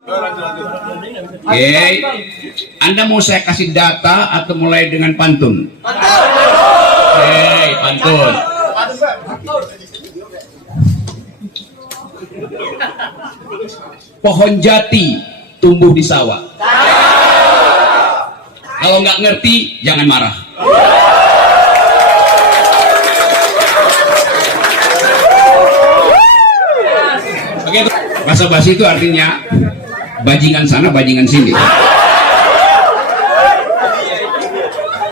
Oke, Anda mau saya kasih data atau mulai dengan pantun? Oke, pantun. Pohon jati tumbuh di sawah. Kalau nggak ngerti, jangan marah. Oke, bahasa basi itu artinya bajingan sana, bajingan sini.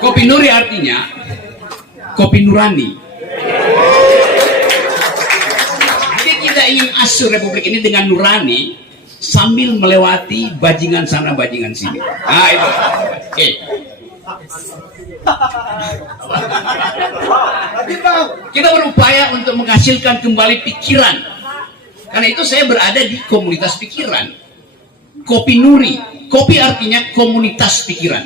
Kopi Nuri artinya kopi nurani. Jadi kita ingin asuh Republik ini dengan nurani sambil melewati bajingan sana, bajingan sini. Nah itu. Oke. Kita berupaya untuk menghasilkan kembali pikiran. Karena itu saya berada di komunitas pikiran. Kopi Nuri. Kopi artinya komunitas pikiran.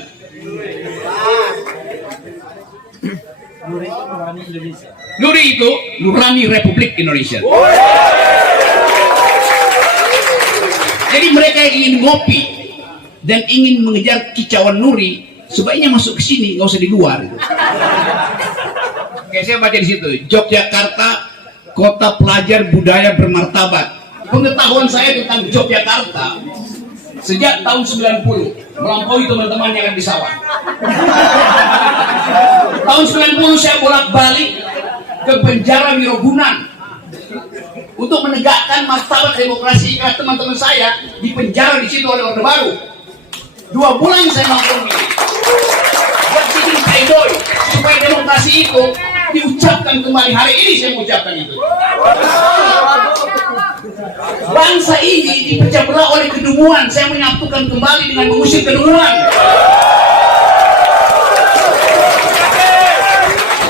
Nuri itu Nurani Republik Indonesia. Jadi mereka yang ingin ngopi dan ingin mengejar kicauan Nuri, sebaiknya masuk ke sini, nggak usah di luar. Oke, saya baca di situ. Yogyakarta, kota pelajar budaya bermartabat. Pengetahuan saya tentang Yogyakarta sejak tahun 90 melampaui teman-teman yang ada di sawah. Tahun 90 saya bolak-balik ke penjara Wirogunan untuk menegakkan martabat demokrasi, karena teman-teman saya di penjara di situ oleh Orde Baru. 2 bulan saya nongkrong ini buat bikin pledoi supaya demokrasi itu diucapkan kembali. Hari ini saya mengucapkan itu. Bangsa ini dipecah belah oleh kedunguan. Saya menyatukan kembali dengan mengusir kedunguan.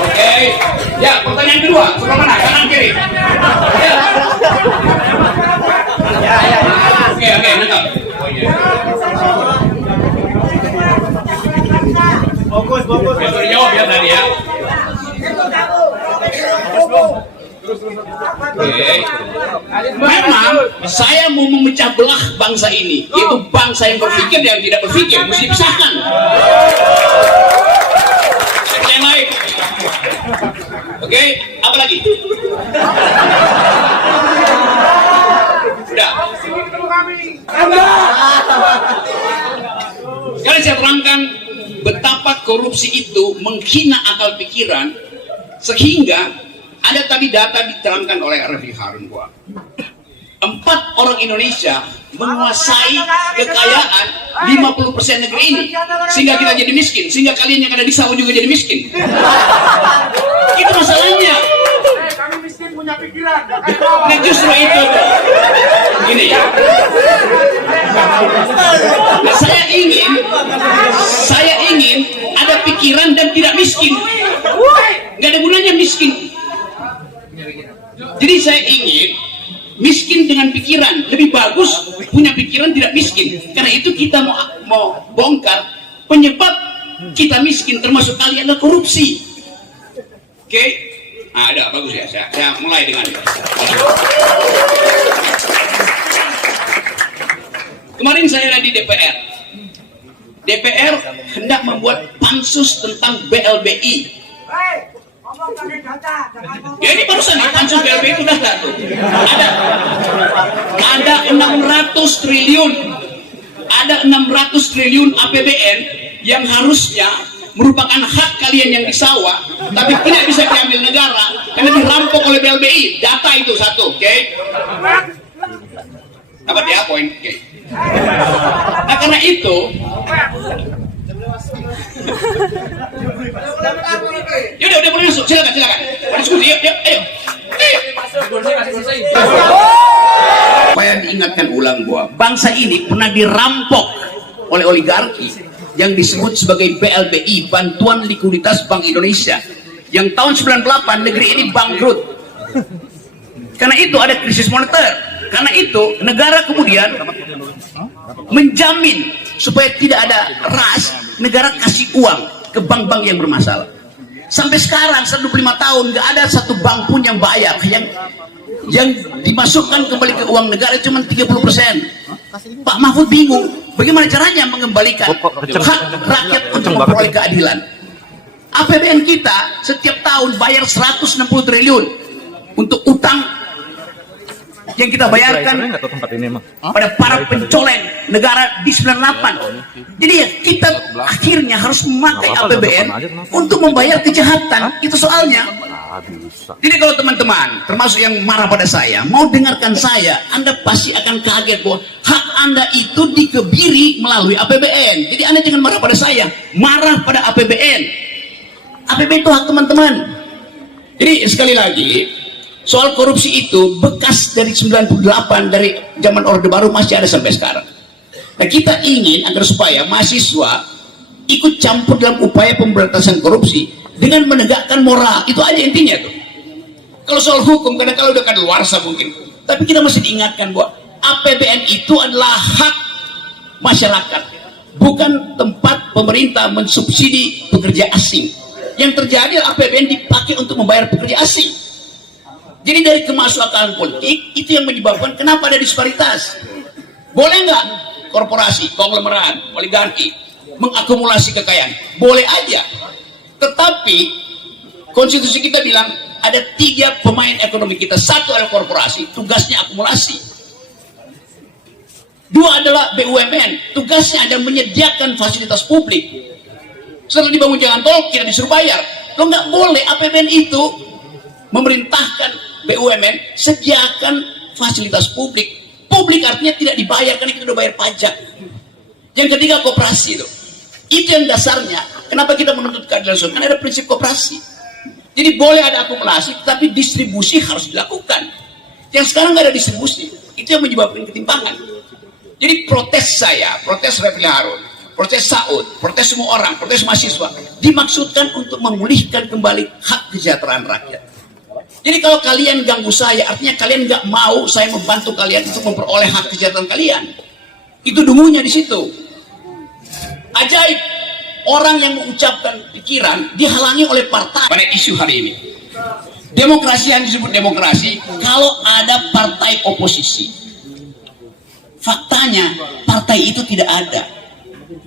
Oke, ya pertanyaan kedua, sebelah mana? Kanan kiri? Ya. Oke, nangkap. Fokus. Bisa jawab ya tadi ya. Memang saya mau memecah belah bangsa ini, yaitu bangsa yang berpikir dan yang tidak berpikir, mesti dipisahkan. Yang lain, oke, apa lagi? Sudah. Sekarang saya terangkan betapa korupsi itu menghina akal pikiran, sehingga ada tadi data diterangkan oleh Refli Harun bahwa 4 orang Indonesia menguasai kekayaan 50% negeri ini, sehingga kita jadi miskin, sehingga kalian yang ada di sawah juga jadi miskin. Itu masalahnya. Kami miskin punya pikiran. Nah justru itu ini ya. Nah, saya ingin ada pikiran dan tidak miskin. Gak ada gunanya miskin. Jadi saya ingin miskin dengan pikiran. Lebih bagus punya pikiran tidak miskin. Karena itu kita mau bongkar penyebab kita miskin, termasuk kalian adalah korupsi. Oke? Nah, ada bagus ya. Saya mulai dengan kemarin saya ada di DPR. DPR hendak membuat pansus tentang BLBI. Ya ini barusan nih, pansus BLBI itu data tuh. Ada 600 triliun. Ada 600 triliun APBN yang harusnya merupakan hak kalian yang di sawah, tapi tidak bisa diambil negara karena dirampok oleh BLBI. Data itu satu, oke? Dapat ya poin, oke? Nah karena itu, ya udah boleh masuk, silakan. Diskusi, yuk, ayo. Supaya diingatkan ulang bahwa bangsa ini pernah dirampok oleh oligarki yang disebut sebagai BLBI, Bantuan Likuiditas Bank Indonesia, yang tahun 98 negeri ini bangkrut. Karena itu ada krisis moneter. Karena itu negara kemudian menjamin supaya tidak ada ras, negara kasih uang ke bank-bank yang bermasalah. Sampai sekarang 125 tahun nggak ada satu bank pun yang bayar, yang dimasukkan kembali ke uang negara cuma 30%. Pak Mahfud bingung bagaimana caranya mengembalikan hak rakyat untuk memperoleh keadilan. APBN kita setiap tahun bayar 160 triliun untuk utang yang kita bayarkan pada para pencoleng negara di 98. Jadi ya kita akhirnya harus memakai APBN untuk membayar kejahatan. Itu soalnya. Jadi kalau teman-teman termasuk yang marah pada saya mau dengarkan saya, Anda pasti akan kaget bahwa hak Anda itu dikebiri melalui APBN. Jadi Anda jangan marah pada saya, marah pada APBN. APBN itu hak teman-teman. Jadi sekali lagi, soal korupsi itu bekas dari 98, dari zaman Orde Baru masih ada sampai sekarang. Nah, kita ingin agar supaya mahasiswa ikut campur dalam upaya pemberantasan korupsi dengan menegakkan moral. Itu aja intinya tuh. Kalau soal hukum kadang kalau udah kadaluarsa mungkin, tapi kita masih diingatkan bahwa APBN itu adalah hak masyarakat, bukan tempat pemerintah mensubsidi pekerja asing. Yang terjadi adalah APBN dipakai untuk membayar pekerja asing. Jadi dari kemasyarakatan politik itu yang menyebabkan kenapa ada disparitas. Boleh nggak korporasi, konglomerat, oligarki mengakumulasi kekayaan? Boleh aja. Tetapi konstitusi kita bilang ada 3 pemain ekonomi kita. 1 adalah korporasi, tugasnya akumulasi. 2 adalah BUMN, tugasnya ada menyediakan fasilitas publik. Setelah dibangun jalan tol, kita disuruh bayar. Lo nggak boleh APBN itu memerintahkan BUMN sediakan fasilitas publik. Publik artinya tidak dibayar karena kita udah bayar pajak. Yang ketiga koperasi itu. Itu yang dasarnya. Kenapa kita menuntut keadilan sosial? Karena ada prinsip koperasi. Jadi boleh ada akumulasi, tapi distribusi harus dilakukan. Yang sekarang nggak ada distribusi. Itu yang menyebabkan ketimpangan. Jadi protes saya, protes Refli Harun, protes Saud, protes semua orang, protes mahasiswa, dimaksudkan untuk memulihkan kembali hak kesejahteraan rakyat. Jadi kalau kalian ganggu saya, artinya kalian nggak mau saya membantu kalian untuk memperoleh hak kesejahteraan kalian. Itu dungunya di situ. Ajaib, orang yang mengucapkan pikiran dihalangi oleh partai. Pada isu hari ini, demokrasi yang disebut demokrasi, kalau ada partai oposisi, faktanya partai itu tidak ada.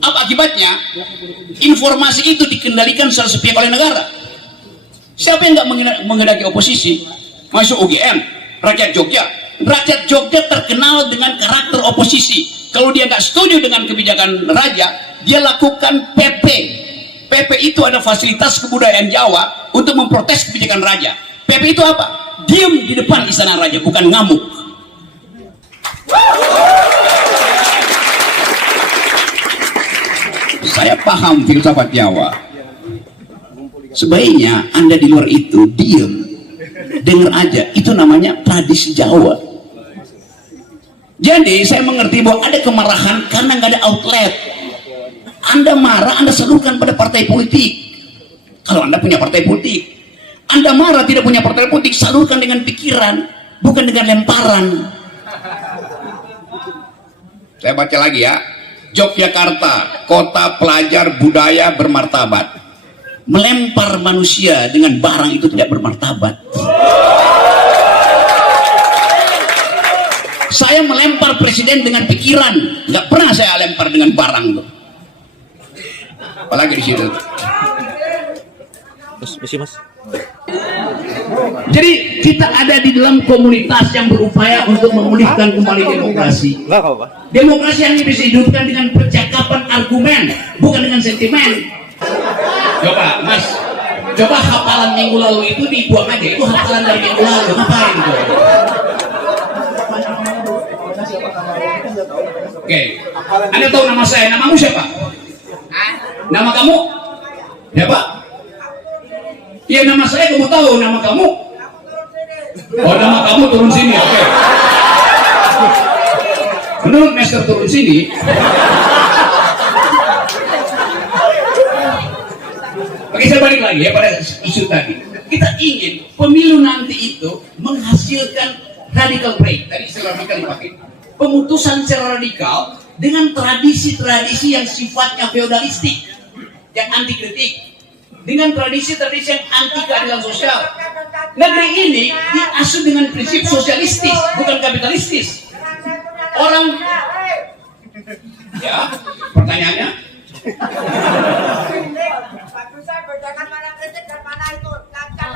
Apa akibatnya? Informasi itu dikendalikan secara sepihak oleh negara. Siapa yang nggak menghendaki oposisi? Masuk UGM, rakyat Jogja. Rakyat Jogja terkenal dengan karakter oposisi. Kalau dia nggak setuju dengan kebijakan raja, dia lakukan PP. PP itu ada fasilitas kebudayaan Jawa untuk memprotes kebijakan raja. PP itu apa? Diam di depan istana raja, bukan ngamuk. Saya paham filsafat Jawa. Sebaiknya Anda di luar itu diam, dengar aja. Itu namanya tradisi Jawa. Jadi saya mengerti bahwa ada kemarahan karena nggak ada outlet. Anda marah, Anda salurkan pada partai politik. Kalau Anda punya partai politik, Anda marah tidak punya partai politik, salurkan dengan pikiran, bukan dengan lemparan. Saya baca lagi ya. Yogyakarta, kota pelajar budaya bermartabat. Melempar manusia dengan barang itu tidak bermartabat. Saya melempar presiden dengan pikiran, nggak pernah saya lempar dengan barang tuh. Apalagi di situ. Mas. Jadi kita ada di dalam komunitas yang berupaya untuk memulihkan kembali demokrasi. Demokrasi yang bisa hidupkan dengan percakapan argumen, bukan dengan sentimen. Coba Mas, coba hafalan minggu lalu itu dibuang aja. Itu hafalan dari minggu lalu, ngapain tuh? Oke, Anda tahu nama saya, namamu siapa? Nama kamu? Siapa? Iya, nama saya kamu tahu, nama kamu? Oh, nama kamu turun sini, oke. Menurut Master turun sini. Oke, saya balik lagi ya pada isu tadi. Kita ingin pemilu nanti itu menghasilkan radical break. Tadi istilah radikal dipakai. Pemutusan secara radikal dengan tradisi-tradisi yang sifatnya feodalistik, yang anti kritik, dengan tradisi-tradisi yang anti keadilan sosial. Negeri ini diasuh dengan prinsip sosialistis, bukan kapitalistis. Orang Ya, pertanyaannya? Pak Tusa, bedakan mana kritik dan mana itu lancar.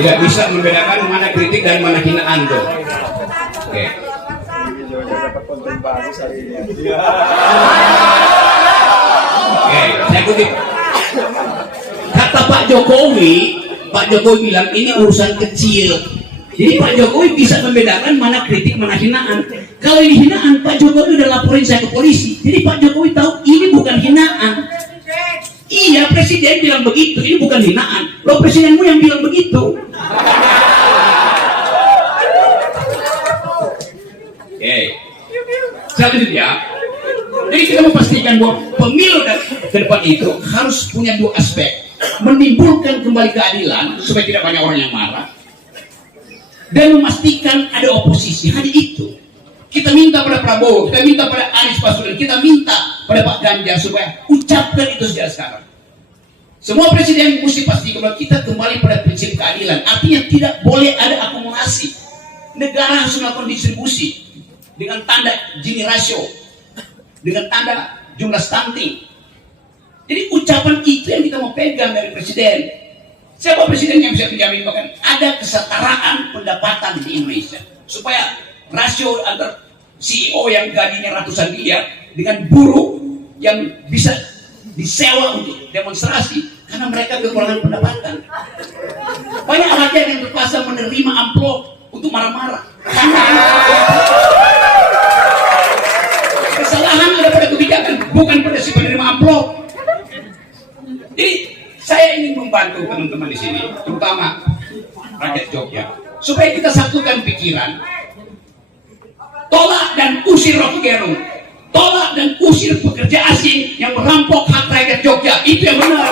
Tidak bisa membedakan mana kritik dan mana hinaan tuh. Oke. Oke, saya kutip. Kata Pak Jokowi bilang ini urusan kecil. Jadi Pak Jokowi bisa membedakan mana kritik, mana hinaan. Kalau ini hinaan, Pak Jokowi udah laporin saya ke polisi. Jadi Pak Jokowi tahu ini bukan hinaan. Iya, presiden bilang begitu, ini bukan hinaan. Loh, presidenmu yang bilang begitu. Oke. Selanjutnya, jadi kita memastikan bahwa pemilu ke depan itu harus punya dua aspek. Menimbulkan kembali keadilan supaya tidak banyak orang yang marah, dan memastikan ada oposisi. Hanya itu. Kita minta pada Prabowo, kita minta pada Anies Baswedan, kita minta pada Pak Ganjar supaya ucapkan itu sejak sekarang. Semua presiden mesti pastikan bahwa kita kembali pada prinsip keadilan. Artinya tidak boleh ada akumulasi. Negara harus melakukan distribusi dengan tanda Gini ratio, dengan tanda jumlah stunting. Jadi ucapan itu yang kita mau pegang dari presiden. Siapa presiden yang bisa menjamin bahkan ada kesetaraan pendapatan di Indonesia, supaya rasio antar CEO yang gajinya ratusan miliar dengan buruh yang bisa disewa untuk demonstrasi karena mereka kekurangan pendapatan. Banyak rakyat yang terpaksa menerima amplop untuk marah-marah. Kesalahan ada pada kebijakan, bukan pada si penerima amplop. Jadi saya ingin membantu teman-teman di sini, terutama rakyat Jogja, supaya kita satukan pikiran. Tolak dan usir Rocky Gerung, tolak dan usir pekerja asing yang merampok hak rakyat Jogja. Itu yang benar.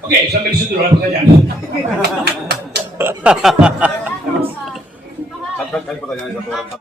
Oke, sampai di situ dulu pertanyaan.